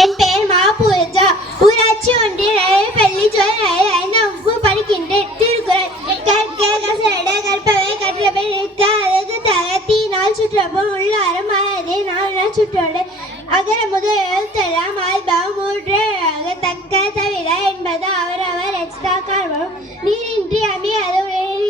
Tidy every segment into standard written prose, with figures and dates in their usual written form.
என் பெயர் மா பூஜா. ஊராட்சி ஒன்றிய நடைப்பள்ளி சோழ வகுப்பு படிக்கின்றேன். திருக்குறள் கற்க கசட கற்பவை கற்றவை நிற்க அழகு தகத்தினால் சுற்றப்பும் உள்ளாரம் மனதே நாள் சுற்றோடு அகர முதல் எழுத்தெல்லாம் ஆல்பம் மூன்றாக தக்க தவிர என்பது அவரவர் எச்தாக்காரும் நீரின்றி அமையாத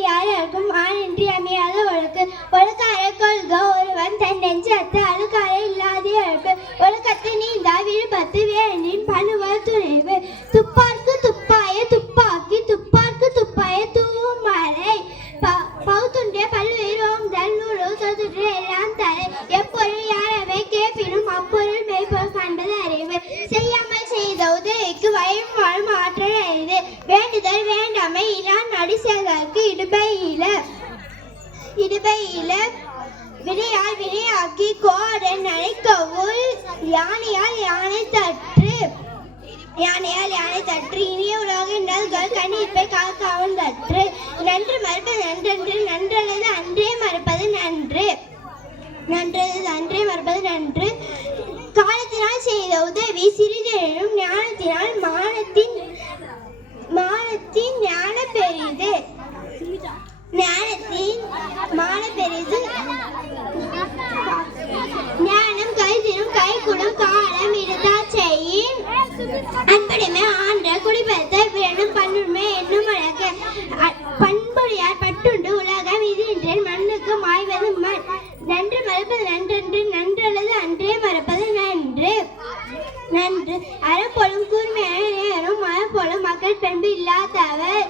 யாருக்கும் ஆணின்றி அமையாத ஒழுக்கு ஒழுக்கார கொள்க ஒருவன் தன் நெஞ்சத்து அழுக்கார இல்லாத அழுக்கு ஒழுக்கத்து நீந்தா விழுப்பத்து வேண்டின் பணுவல் துணைவு துப்பார்க்கு துப்பாய துப்பாக்கி துப்பார்க்கு துப்பாய தூமலை பௌத்துண்டிய பல்வேறு ஓம்தல் நூலு தொதுற்று எல்லாம் தலை எப்பொருள் யாரவை கேட்பினும் அப்பொருள் மெய்ப்பொருள் காண்பது அறிவு செய்யாமல் செய்த உதவிக்கு வயம் வாழும் ஆற்றல் அறிவு வேண்டுதல் வேண்டாமை இரான் நடிசேதற்கு இடுபையில வினையால் வினையாக்கி கோடன் நனைக்கவுள் யானையால் யானை தற்று இனிய உலக நல்கள் கண்ணிப்பை காக்காவன் தற்று நன்று மறுப்பது நன்றென்று நன்றல்லது அன்றே மறுப்பது நன்று நன்றல்லது அன்றே மறுப்பது நன்று காலத்தினால் செய்த உதவி சிறிதெனும் ஞானத்தினால் மானத்தின் ஞான பெரிது ஞானம் கைதினும் கைகூடும் காலம் இருந்தா செய்யின் அன்புடைமை ஆன்ற குடிபெருத்த பிறனும் பண்புமை என்னும் வழக்கு பண்புடையார் பட்டுண்டு உலகம் இது என்றேன் மண்ணுக்கு மாய்வது மண் நன்று மறுப்பது நன்றென்று நன்றல்லது அன்றே மறுப்பது நன்று அறப்போலும் கூர்மையான நேரும் மரப்போலும் மக்கள் பண்பு இல்லாதவர்